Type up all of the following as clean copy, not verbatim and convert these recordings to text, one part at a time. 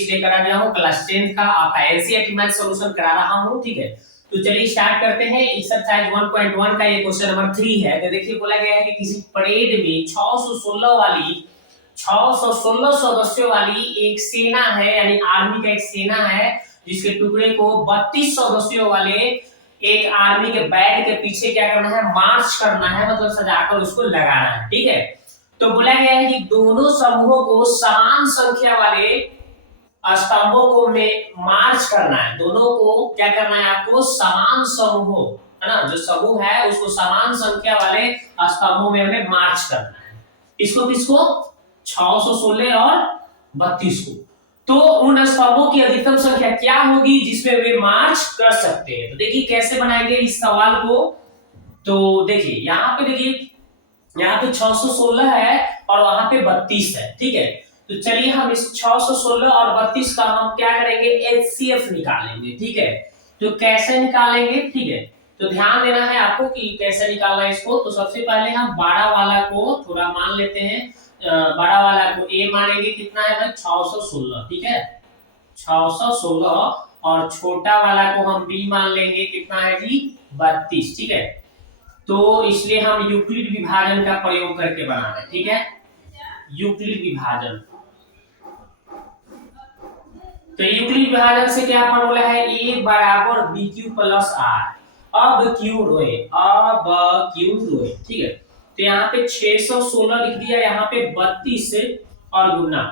Topics लेकर आ गया हूँ क्लास 10 का आपका एनसीईआरटी मैथ सॉल्यूशन करा रहा हूँ। ठीक है, तो चलिए स्टार्ट करते हैं। एक्सरसाइज 1.1 का ये क्वेश्चन नंबर 3 है। तो देखिए बोला गया है कि किसी परेड में 616 सदस्यों वाली एक सेना है, यानी आर्मी का एक सेना है, जिसके टुकड़े को 32 सदस्यों वाले एक आर्मी के बैग के पीछे क्या करना है, मार्च करना है, मतलब सजाकर उसको लगाना है। ठीक है, तो बोला गया है कि दोनों समूहों को समान संख्या वाले स्तंभों को में मार्च करना है। दोनों को क्या करना है, आपको समान समूहों, है ना, जो समूह है उसको समान संख्या वाले स्तंभों में हमें मार्च करना है। इसको किसको, 616 और 32 को। तो उन स्तंभों की अधिकतम संख्या क्या होगी जिसमें वे मार्च कर सकते हैं। तो देखिए कैसे बनाएंगे इस सवाल को। तो देखिए यहाँ पे, देखिए यहाँ पे 616 है और वहां पे 32 है। ठीक है, तो चलिए हम इस 616 और 32 का हम क्या करेंगे, एचसीएफ निकालेंगे। ठीक है, तो कैसे निकालेंगे, ठीक है, तो ध्यान देना है आपको कि कैसे निकालना है इसको। तो सबसे पहले हम बड़ा वाला को थोड़ा मान लेते हैं, बड़ा वाला को ए मानेंगे, कितना है भाई 616। ठीक है, 616 और छोटा वाला को हम बी मान लेंगे, कितना है जी 32। ठीक है, तो इसलिए हम यूक्लिड विभाजन का प्रयोग करके बना रहे हैं। ठीक है, यूक्लिड विभाजन। तो यूक्लिड विभाजन से क्या फॉर्मूला है, ए बराबर बी क्यू प्लस आर। अब क्यू रोए, अब क्यू रोए। ठीक है, तो यहाँ पे 616 लिख दिया, यहाँ पे 32 से और गुना।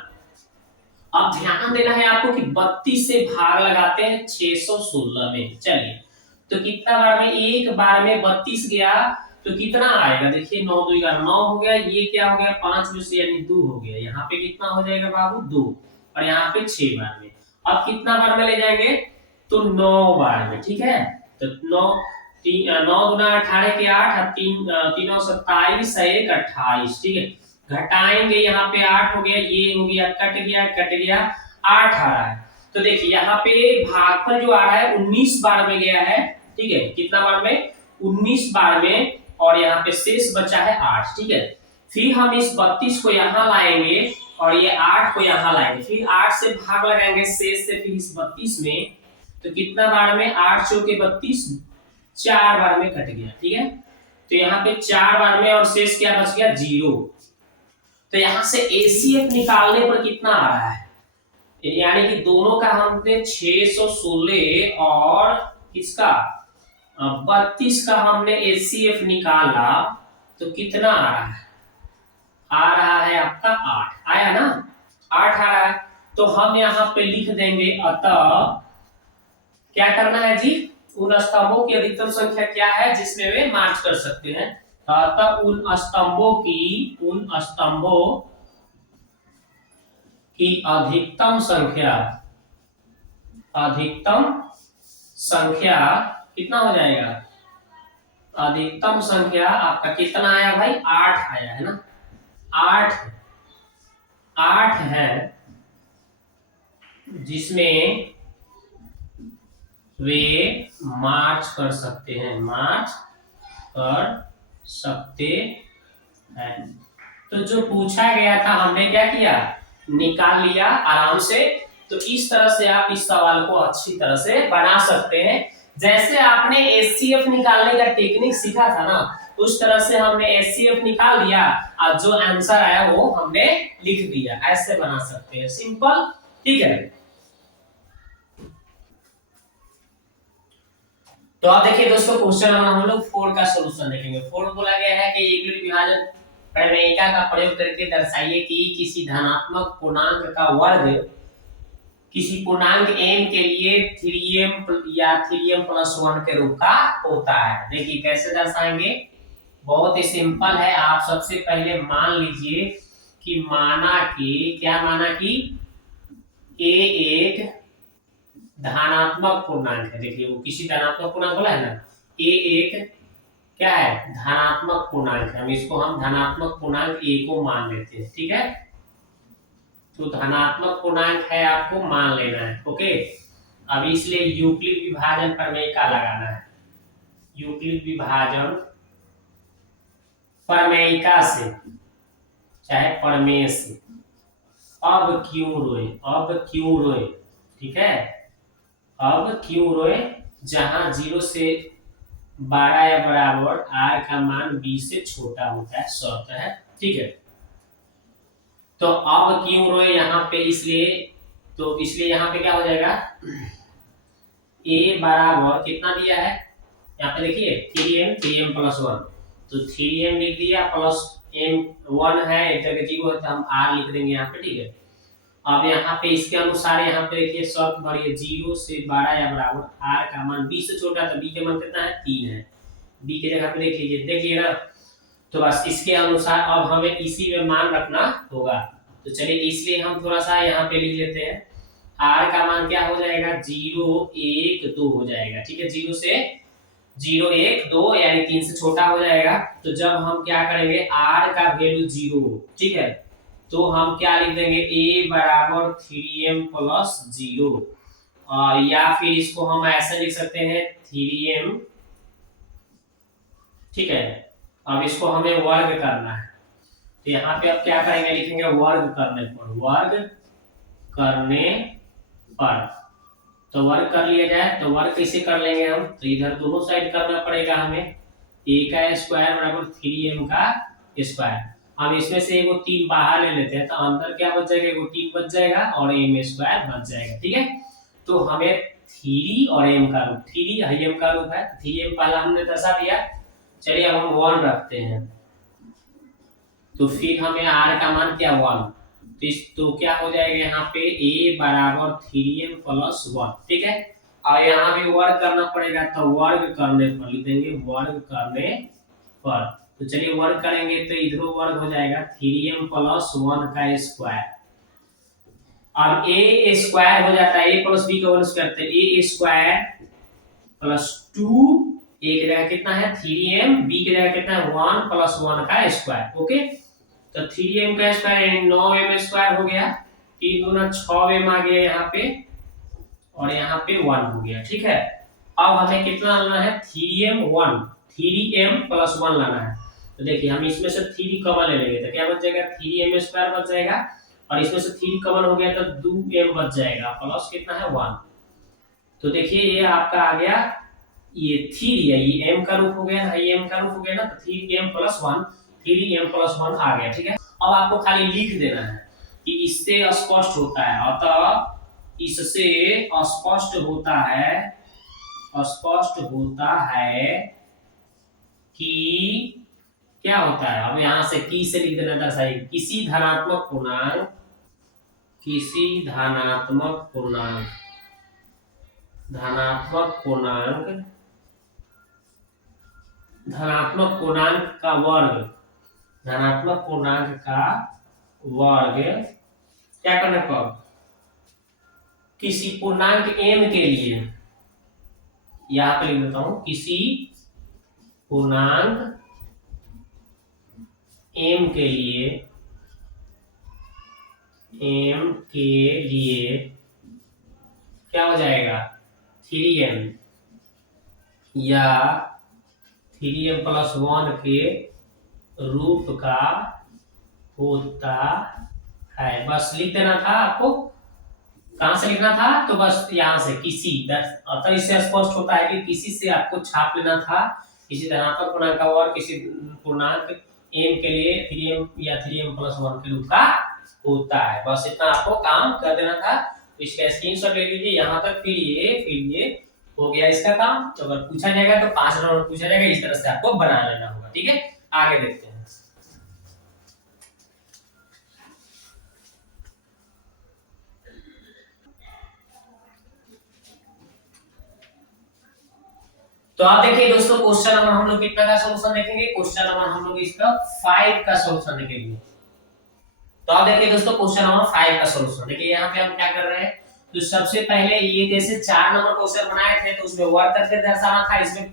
अब ध्यान देना है आपको कि 32 से भाग लगाते हैं 616 में। चलिए, तो कितना बार में, एक बार में 32 गया तो कितना आएगा, देखिए 9 2 11 9 हो गया, ये क्या हो गया 5 में से यानी 2 हो गया। यहाँ पे कितना हो जाएगा बाबू 2, और यहाँ पे 6 बार में। अब कितना बार में ले जाएंगे, तो 9 बार में। ठीक है, तो 9 9 गुना 18 के 8, 3 3 27 1 28। ठीक है, घटाएंगे, यहाँ पे 8 हो गया, ये हो गया, कट गया 8 आ रहा है। तो देखिए यहाँ पे भागफल जो आ रहा है 19 बार में गया है। ठीक है, कितना बार में, 19 बार में, और यहाँ पे शेष बचा है 8। ठीक है, फिर हम इस 32 को यहाँ लाएंगे और ये 8 को यहाँ लाएंगे, फिर 8 से भाग लगाएंगे शेष से, फिर इस 32 में, तो कितना बार में, 8 चौके 32, 4 बार में कट गया। ठीक है, तो यहाँ पे 4 बार में, और शेष क्या बच गया 0। तो यहाँ से एसीएफ निकालने पर कितना आ रहा है, यानी कि दोनों का हमने 616 और किसका 32 का हमने एचसीएफ निकाला, तो कितना आ रहा है, आ रहा है आपका 8 आया ना, 8 आ रहा है। तो हम यहाँ पे लिख देंगे, अतः क्या करना है जी, उन स्तंभों की अधिकतम संख्या क्या है जिसमें वे मार्च कर सकते हैं। अतः उन स्तंभों की अधिकतम संख्या कितना हो जाएगा, अधिकतम संख्या आपका कितना आया भाई, 8 आया है ना, 8 है जिसमें वे मार्च कर सकते हैं, तो जो पूछा गया था हमने क्या किया, निकाल लिया आराम से। तो इस तरह से आप इस सवाल को अच्छी तरह से बना सकते हैं। जैसे आपने एचसीएफ निकालने का टेक्निक सीखा था ना, उस तरह से हमने एचसीएफ निकाल दिया और जो आंसर आया वो हमने लिख दिया। ऐसे बना सकते हैं, सिंपल। ठीक है, तो आप देखिए दोस्तों, क्वेश्चन हम लोग 4 का सॉल्यूशन देखेंगे। 4 बोला गया है कि यूक्लिड विभाजन प्रमेयिका का प्रयोग करके दर्शाइए कि किसी धनात्मक पूर्णांक का वर्ग किसी पूर्णांक m के लिए 3m या 3m+1 के रूप का होता है। देखिए कैसे दर्शाएंगे, बहुत ही सिंपल है। आप सबसे पहले मान लीजिए कि माना कि a एक धनात्मक पूर्णांक है। देखिए वो किसी धनात्मक पूर्णांक बोला है ना, a एक क्या है, धनात्मक पूर्णांक है। हम धनात्मक पूर्णांक a को मान लेते हैं। ठीक है, तो धनात्मक पूर्णांक है, आपको मान लेना है। ओके, अब इसलिए यूक्लिड विभाजन प्रमेयिका लगाना है। यूक्लिड विभाजन प्रमेयिका से, चाहे प्रमेय से, अब क्यों रोए, अब क्यों रोए, ठीक है। अब क्यों रोए, जहां 0 से 12 या बराबर आर का मान 20 से छोटा होता है, शर्त है, ठीक है। तो अब क्यों रोए यहाँ पे, इसलिए तो इसलिए यहाँ पे क्या हो जाएगा, ए बराबर कितना दिया है, यहाँ पे देखिए 3m प्लस 1, तो 3m लिख दिया प्लस m 1 है, एक जगह 0 है तो हम r लिख देंगे यहाँ पे, ठीक है। अब यहाँ पे इसके अनुसार यहाँ पे देखिए शर्त भरिए 0 से 12 या बराबर r का मान 20 से छोटा, तो b का मान कितना है 3 है, b की जगह पे देख लीजिए, देखिए ना। तो बस इसके अनुसार अब हमें इसी में मान रखना होगा। तो चलिए इसलिए हम थोड़ा सा यहाँ पे लिख लेते हैं, r का मान क्या हो जाएगा 0 1 2 हो जाएगा, ठीक है। 0 से 0 1 2 यानी 3 से छोटा हो जाएगा। तो जब हम क्या करेंगे r का वैल्यू 0, ठीक है, तो हम क्या लिख देंगे a बराबर 3m प्लस 0, या फिर इसको हम ऐसे लिख सकते हैं 3m, ठीक है। अब इसको हमें वर्ग करना है, तो यहाँ पे अब क्या करेंगे, लिखेंगे वर्ग करने पर, वर्ग करने पर। तो वर्ग कर लिया जाए, तो वर्ग कैसे कर लेंगे हम, तो इधर दोनों साइड करना पड़ेगा हमें, a का स्क्वायर बराबर 3m का स्क्वायर। हम इसमें से एगो 3 बाहर ले लेते हैं, तो अंदर क्या बच जाएगा, एगो 3 बच जाएगा और m स्क्वायर बच जाएगा, ठीक है। तो हमें 3 और m का रूप, 3 m का रूप है, 3m पहला हमने दर्शा दिया। चलिए अब हम 1 रखते हैं, तो फिर हमें r का मान क्या 1, तो क्या हो जाएगा यहाँ पे a बराबर 3m प्लस 1, ठीक है। और यहाँ भी वर्ग करना पड़ेगा, तो वर्ग करने पर लिख देंगे, वर्ग करने पर। तो चलिए वर्ग करेंगे तो इधरों वर्ग हो जाएगा 3m प्लस 1 का स्क्वायर। अब a स्क्वायर हो जाता है, a प्लस b का होल स्क्वायर, तो a स्क्वायर प्लस 2, a की जगह कितना है 3m, b की जगह कितना है 1 प्लस 1 का स्क्वायर, ओके। तो 3m का स्क्वायर यानी 9m स्क्वायर हो गया, 3 दूना 6m आ गया यहाँ पे, और यहाँ पे 1 हो गया, ठीक है। अब हमें कितना लाना है 3m 1, 3m प्लस 1 लाना है। तो देखिए हम इसमें से 3 कॉमन ले लेंगे, तो क्या बच जाएगा 3m स्क्वायर बच जाएगा, और इसमें से 3 कॉमन हो गया तो 2m बच जाएगा, प्लस कितना है 1। तो देखिए ये आपका आ गया, ये 3 है, ये m का रूप हो गया ना, ये m का रूप हो गया ना, तो 3m प्लस 1, 3m प्लस 1 आ गया, ठीक है। अब आपको खाली लिख देना है कि इससे स्पष्ट होता है, अतः इससे स्पष्ट होता है, स्पष्ट होता है कि क्या होता है। अब यहां से की से लिख देना, दर्शाइए किसी धनात्मक पूर्णांक, किसी धनात्मक पूर्णांक, धनात्मक पूर्णांक, धनात्मक पूर्णांक का वर्ग, धनात्मक पूर्णांक का वर्ग क्या करने पर, किसी पूर्णांक m के लिए, यहां पे लिख देता हूं, किसी पूर्णांक m के लिए, m के लिए क्या हो जाएगा 3m, या 3m प्लस 1 के रूप का होता है। बस लिख देना था आपको, कहां से लिखना था, तो बस यहां से किसी, अतः इससे स्पष्ट होता है कि किसी से आपको छाप लेना था, किसी धनात्मक पूर्णांक का और किसी पूर्णांक m के लिए 3m या 3m प्लस 1 के रूप का होता है। बस इतना आपको काम कर देना था, तो इसका स्क्रीनशॉट ले लीजिए यहाँ तक, फिर ये हो गया इसका काम। तो अगर पूछा जाएगा तो 5 नंबर पूछा जाएगा, इस तरह से आपको बना लेना होगा, ठीक है। आगे देखते हैं। तो आप देखिए दोस्तों, क्वेश्चन नंबर हम लोग कितना का सॉल्यूशन देखेंगे, क्वेश्चन नंबर हम लोग इसका 5 का सॉल्यूशन देखेंगे। तो आप देखिए दोस्तों, क्वेश्चन नंबर 5 का सॉल्यूशन देखिए, यहाँ पे हम क्या कर रहे हैं, तो सबसे पहले ये जैसे 4 नंबर क्वेश्चन बनाए थे, तो उसमें वर्ग करके दर्शाना था। इसमें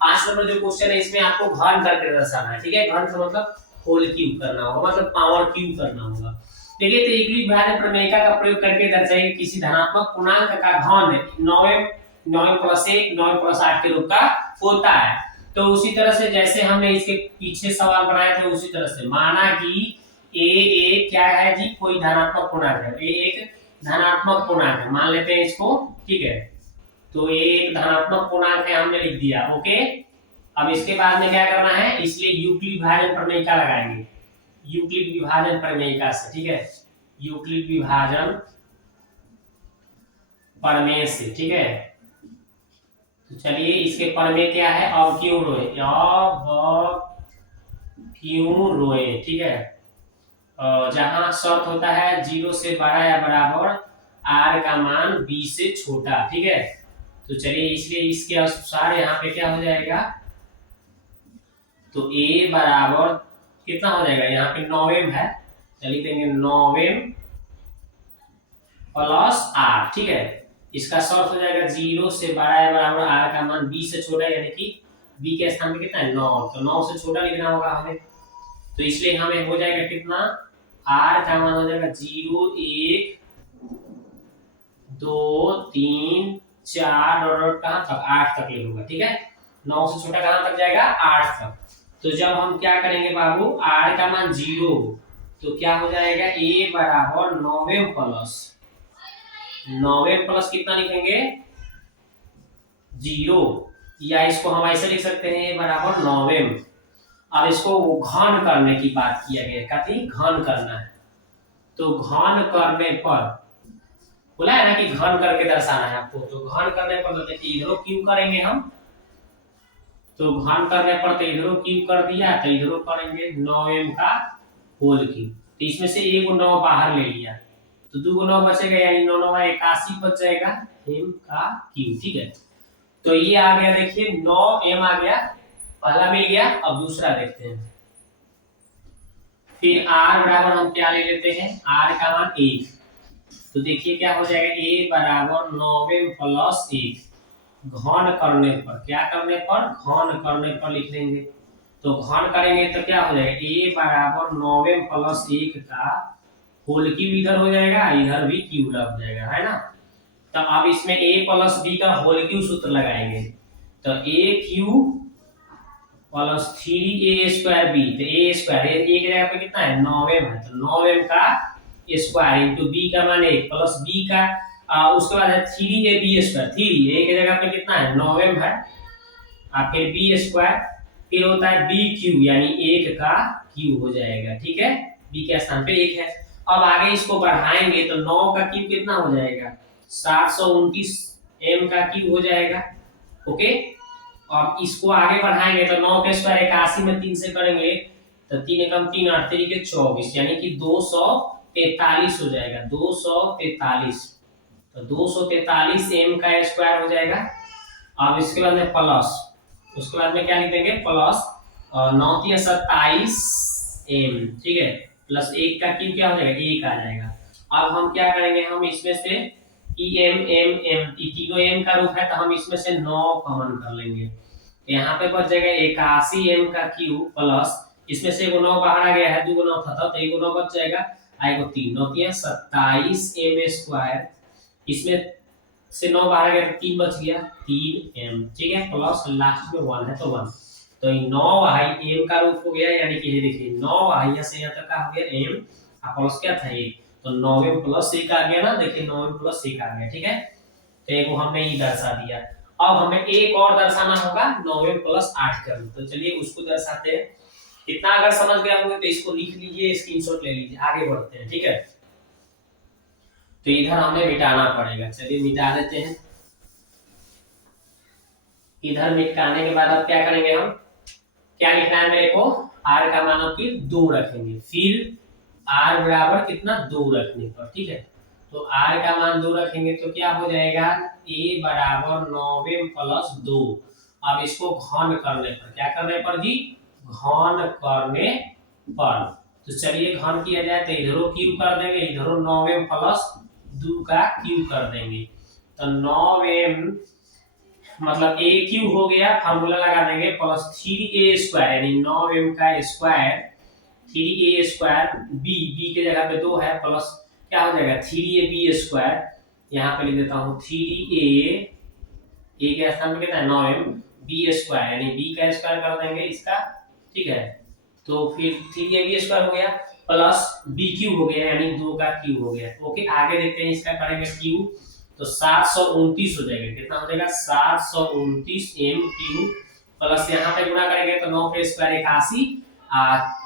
5 नंबर जो क्वेश्चन है, इसमें आपको घन करके दर्शाना है, ठीक है। घन का मतलब होल क्यूब करना होगा, मतलब पावर क्यूब करना होगा। देखिए, तो यूक्लिड विभाजन प्रमेय का प्रयोग करके दर्शाइए किसी धनात्मक पूर्णांक का घन 9 प्लस 1 9 प्लस 8 के रूप का होता है। तो उसी तरह से जैसे हमने इसके पीछे सवाल बनाए थे, उसी तरह से माना कि ए क्या है जी, कोई धनात्मक पूर्णांक है, ए एक धनात्मक पूर्णांक है, मान लेते हैं इसको, ठीक है। तो ए एक धनात्मक पूर्णांक है, हमने लिख दिया, ओके। अब इसके बाद में क्या करना है, इसलिए यूक्लिड विभाजन प्रमेयिका लगाएंगे, यूक्लिड विभाजन प्रमेयिका से, ठीक है, यूक्लिड विभाजन प्रमेय से, ठीक है। तो चलिए इसके प्रमेय क्या है, अब क्यों रोए, अब क्यों रोए, ठीक है। जहां शर्त होता है 0 से बड़ा या बराबर r का मान b से छोटा, ठीक है। तो चलिए इसलिए इसके अनुसार यहाँ पे क्या हो जाएगा, तो a बराबर कितना हो जाएगा, यहाँ पे 9m है, चलिए देंगे 9m प्लस r, ठीक है। इसका शर्त हो जाएगा 0 से बड़ा या बराबर r का मान b से छोटा, यानी कि b के स्थान पे कितना है 9, तो 9 से छोटा लिखना होगा हमें। तो इसलिए हमें हो जाएगा कितना, r का मान हो जाएगा 0 1 2 3 4 और कहां तक 8 तक लिखूंगा, ठीक है। 9 से छोटा कहां तक जाएगा, 8 तक। तो जब हम क्या करेंगे बाबू, r का मान 0, तो क्या हो जाएगा, a बराबर 9m प्लस 9m प्लस कितना लिखेंगे 0, या इसको हम ऐसे लिख सकते हैं a बराबर 9m। अब इसको घन करने की बात किया गया, कथी घन करना है, तो घन करने पर बोला है ना कि घन करके दर्शाना है आपको, तो घन करने पर तो देखिए इधरों क्यों करेंगे हम, तो घन करने पर तो इधरों क्यों कर दिया, तो इधरों करेंगे 9m का होल क्यूब, तो इसमें से एक 9 बाहर ले लिया, तो 2 9 बचेगा, यानी 9 9 81 बच जाएगा m का क्यूब, ठीक है। तो ये आ गया, देखिए 9m आ गया, पहला मिल गया। अब दूसरा देखते हैं, फिर r बराबर हम क्या ले लेते हैं, r का मान 1, तो देखिए क्या हो जाएगा, a बराबर 9m प्लस 1, घन करने पर, क्या करने पर, घन करने पर लिख लेंगे। तो घन करेंगे तो क्या हो जाएगा, a बराबर 9m प्लस 1 का होल क्यूब इधर हो जाएगा, इधर भी क्यूब लग जाएगा, है ना। तो अब इसमें a प्लस b का होल क्यूब सूत्र लगाएंगे, तो a cube plus 3a square b, तो a स्क्वायर एक जगह पे कितना है 9m है, तो 9m का स्क्वायर इंटू b का मान 1 प्लस b का उसके बाद है 3ab स्क्वायर, 3 एक जगह पे कितना है 9m है, फिर b स्क्वायर, फिर होता है b क्यूब, यानी 1 का क्यूब हो जाएगा, ठीक है, b के स्थान पे 1 है। अब आगे इसको बढ़ाएंगे तो 9 का क्यूब कितना हो जाएगा, 729 m का क्यूब हो जाएगा, ओके। अब इसको आगे बढ़ाएंगे तो 9 के स्क्वायर 81 में 3 से करेंगे, तो 3 एकम 3 8 3 के 24, यानी कि 243 हो जाएगा, 243, तो 243 m का स्क्वायर हो जाएगा। अब इसके बाद में प्लस, उसके बाद में क्या लिख देंगे, प्लस 9 3 27 m, ठीक है, प्लस 1 का क्यूब क्या हो जाएगा 1 आ जाएगा। अब हम क्या करेंगे, हम इसमें से तीनों m का रूप है, तो हम इसमें से 9 कॉमन कर लेंगे, यहाँ पे बच जाएगा 81 m का क्यूब प्लस, इसमें से 1 9 बाहर आ गया है, 2 9 था तो 1 9 बच जाएगा, आएगा 3 9 3 27 m स्क्वायर, इसमें से 9 बाहर आ गया तो 3 बच गया 3m, ठीक है, प्लस लास्ट में 1 है तो 1, तो 9 है m का रूप हो गया, यानी कि ये देखिए 9 है, यहाँ से यहाँ तक का हो गया m, प्लस क्या था 1, तो 9m प्लस 1 आ गया ना, देखिए 9m प्लस 1 आ गया, ठीक है। तो एक हमने ये दर्शा दिया। अब हमें एक और दर्शाना होगा 9m प्लस 8 का रूप, तो चलिए उसको दर्शाते हैं। इतना अगर समझ गए होंगे तो इसको लिख लीजिए, स्क्रीनशॉट ले लीजिए, आगे बढ़ते हैं, ठीक है। तो इधर हमें मिटाना पड़ेगा, चलिए मिटा देते हैं। इधर मिटाने के बाद अब क्या करेंगे, हम क्या लिखना है मेरे को, r का मान अब फिर 2 रखेंगे, फिर r बराबर कितना 2 रखने पर, ठीक है। तो r का मान 2 रखेंगे तो क्या हो जाएगा, a बराबर 9m प्लस 2। अब इसको घन करने पर, क्या करने पर जी, घन करने पर, तो चलिए घन किया जाए तो इधरों क्यूब कर देंगे, इधरों 9m प्लस 2 का क्यूब कर देंगे, तो 9m मतलब a क्यूब हो गया, फार्मूला लगा देंगे, प्लस 3a स्क्वायर, यानी 9m का स्क्वायर 3a स्क्वायर, b के जगह पे 2 है, प्लस क्या हो जाएगा 3ab स्क्वायर, यहाँ पे लिख देता हूँ 3a, a के स्थान पे कितना है 9m, b स्क्वायर, यानी b का स्क्वायर कर देंगे इसका, ठीक है। तो फिर 3ab स्क्वायर हो गया, प्लस बी क्यूब हो गया, यानी 2 का क्यूब हो गया। ओके, आगे देखते हैं इसका करेंगे क्यूब, तो 729 हो जाएगा। कितना हो जाएगा? 729 एम क्यूब प्लस यहाँ पे गुणा करेंगे तो 9 के स्क्वायर 81,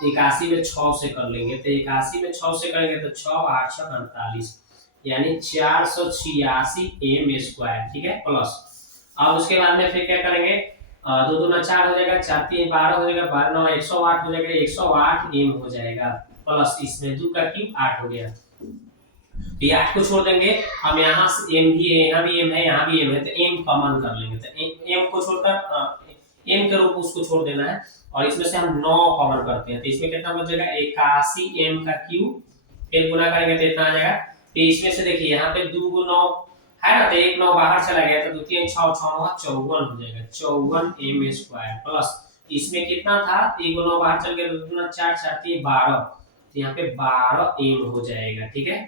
81 में 6 से कर लेंगे, तो 81 में 6 से करेंगे तो 6 8 6 48, यानी 486 एम स्क्वायर। ठीक है, प्लस अब उसके बाद में फिर क्या करेंगे, 2 दूना 4 हो जाएगा, 4 3 12 हो जाएगा, 12 9 108 हो जाएगा, 108 एम हो जाएगा, प्लस इसमें 2 का क्यूब 8 हो गया। तो ये 8 को छोड़ देंगे, हम यहाँ से एम भी है, यहाँ भी एम है, यहाँ भी एम है, तो एम कॉमन कर लेंगे, तो एम को छोड़कर एम के रूप उसको छोड़ देना है, और इसमें से हम 9 कॉमन करते हैं, तो इसमें कितना बच जाएगा? 81 एम का क्यूब, फिर गुना करेंगे तो इतना आ जाएगा। तो इसमें से देखिए यहाँ पे 2 को 9 है ना, तो एक 9 बाहर चला गया, तो 2 3 6 6 9 54 हो जाएगा, 54 एम स्क्वायर, प्लस इसमें कितना था, 1 को 9 बाहर चल गया, 2 दूना 4 4 3 12, तो यहाँ पे 12 एम हो जाएगा। ठीक है,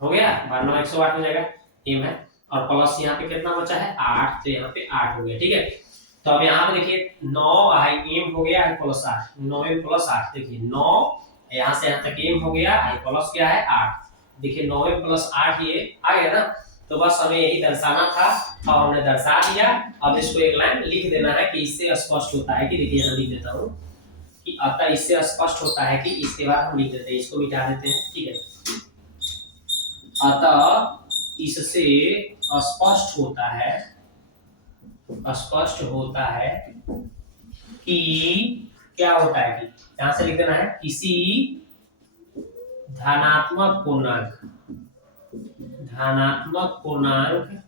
हो गया, 12 9 108 हो जाएगा, एम है, और प्लस यहाँ पे कितना बचा है? 8, तो यहाँ पे 8 हो गया। ठीक है, तो अब यहाँ पे देखिए 9 आई एम हो गया है प्लस 8, 9 एम प्लस 8, देखिए 9 यहाँ से यहाँ तक एम हो गया, आई प्लस क्या है 8, देखिए 9 एम प्लस 8 ये आ गया ना। तो बस हमें यही दर्शाना था और हमने दर्शा दिया। अब इसको एक लाइन लिख देना है कि इससे स्पष्ट होता है कि, देखिए यहाँ लिख देता हूँ कि अतः इससे स्पष्ट होता है कि, इसके बाद हम लिख देते हैं, इसको मिटा देते हैं। ठीक है, अतः इससे स्पष्ट होता है, स्पष्ट होता है कि क्या होता है, कि यहां से लिख देना है किसी धनात्मक पूर्णांक, धनात्मक पूर्णांक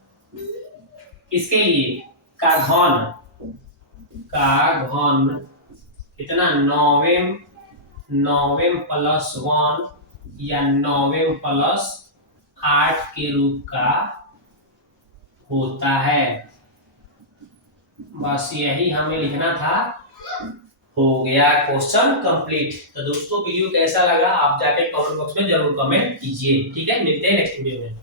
किसके लिए? का घन कितना? 9m प्लस 1 या 9m प्लस 8 के रूप का होता है। बस यही हमें लिखना था, हो गया क्वेश्चन कंप्लीट। तो दोस्तों वीडियो कैसा लगा आप जाके कमेंट बॉक्स में जरूर कमेंट कीजिए। ठीक है, मिलते हैं नेक्स्ट वीडियो में।